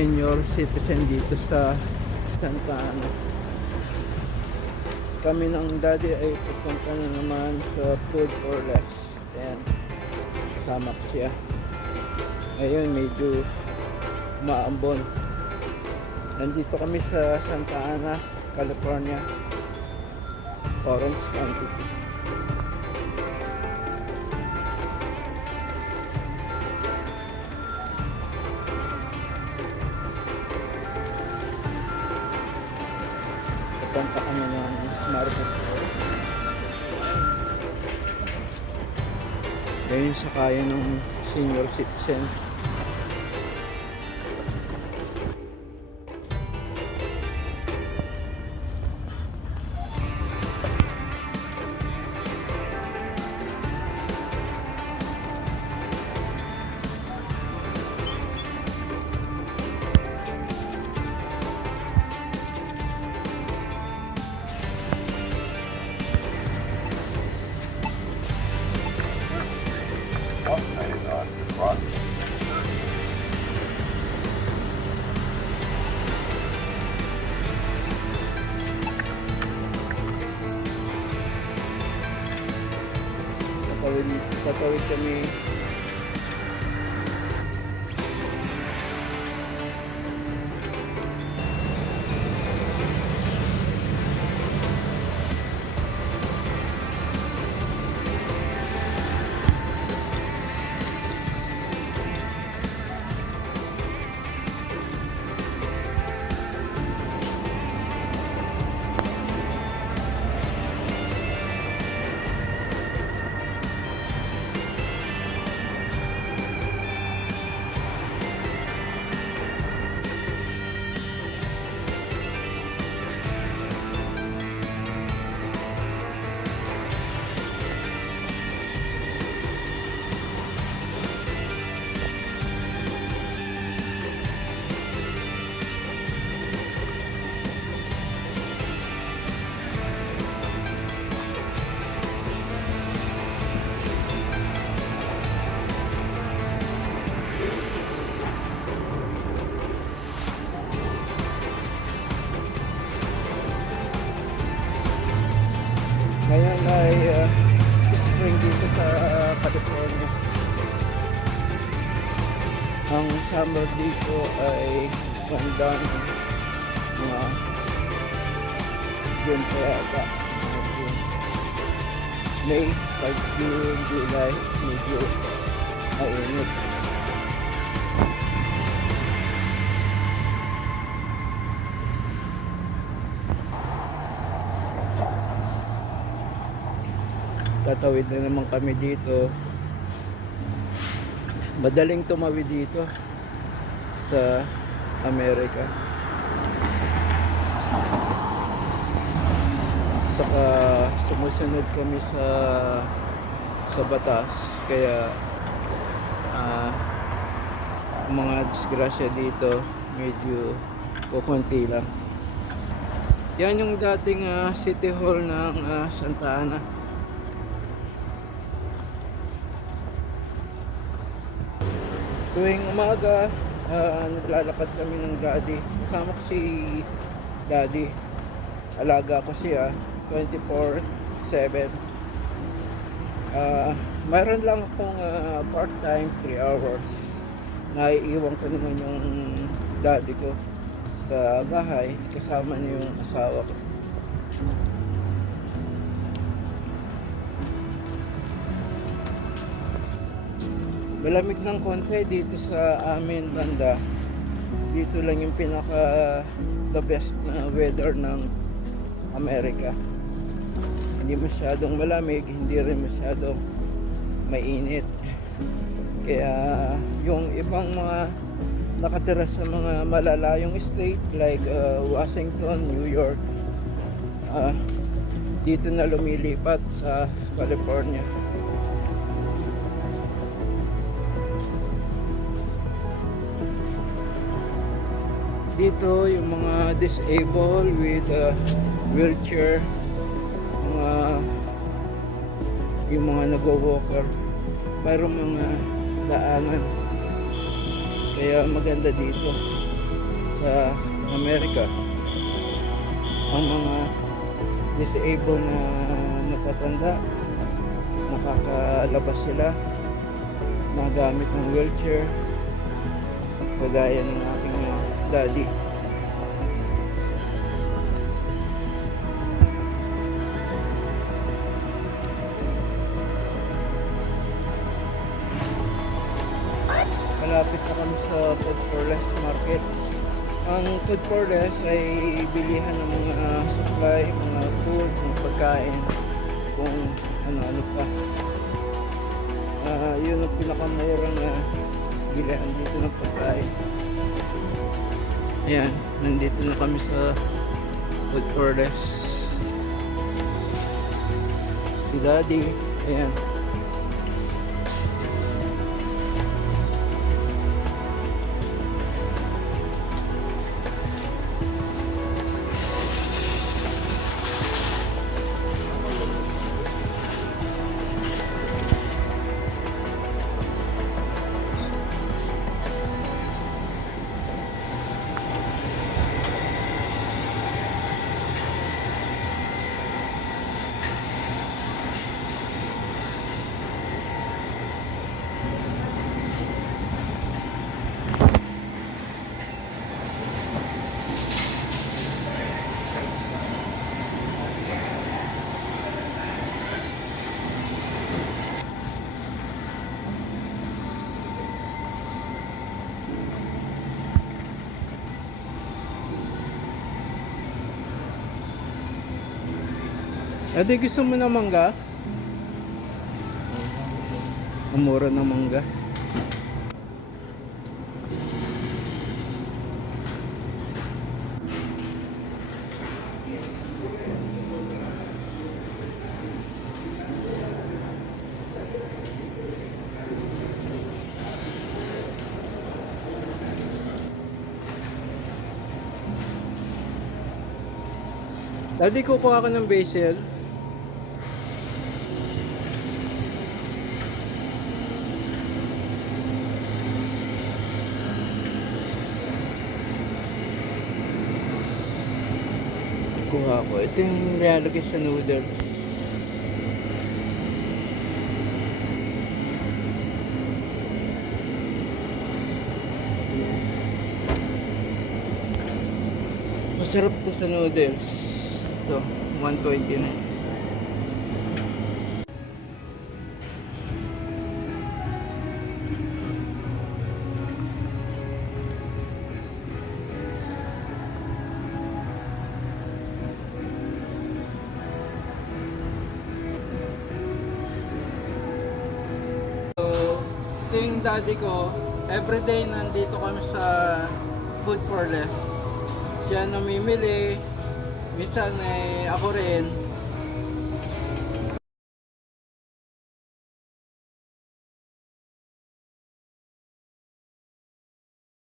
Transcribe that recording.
senior citizen dito sa Santa Ana. Kami ng daddy ay pupunta na naman sa food for less. Ayan. Kasama ko siya. Ngayon medyo maambon. Nandito kami sa Santa Ana, California. Orange County. Yan yung sakaya ng senior citizen. Tatawid kami Ngayon ay uh, spring dito sa California. Ang summer dito ay bandang mga June pa yata. May, 5 June, July, medyo mainit. Tatawid na naman kami dito. Madaling tumawid dito sa Amerika. Saka sumusunod kami sa sa batas. Kaya ang mga disgrasya dito medyo kukunti lang. Yan yung dating ah, city hall ng ah, Santa Ana tuwing umaga ah, naglalakad kami ng daddy. Kasama ko si daddy. Alaga ko siya 24-7 Ah, mayroon lang akong ah, part-time 3 hours. Naiiwan ko naman yung daddy ko sa bahay kasama niya yung asawa ko malamig ng konti dito sa amin banda. Dito lang yung pinaka the best na weather ng Amerika. Hindi masyadong malamig hindi rin masyadong mainit. Kaya yung ibang mga nakatira sa mga malalayong state like uh, Washington, New York uh, dito na lumilipat sa California dito yung mga disabled with uh, wheelchair mga yung mga nagwo-walker. Mayroong mga daanan. Kaya maganda dito sa Amerika. Ang mga disabled na natatanda nakakalabas sila. Magamit ng wheelchair kagaya ng daddy malapit na kami sa Food for Less Market. Ang Food for Less ay bilihan ng mga supply, mga food, mga pagkain kung ano-ano pa. Ah, yun ang pinakamura na bilihan dito ng pagkain ayan, nandito na kami sa Food for Less si Daddy ayan Ate, gusto mo ng mangga? Ang mura ng mangga. Daddy, kukuha ka ng basil. Kuha ko. Ito yung nilalagay sa noodles. Masarap to sa noodles. Ito, 120 yung daddy ko. Everyday nandito kami sa Food for Less. Siya namimili. Minsan eh, ako rin.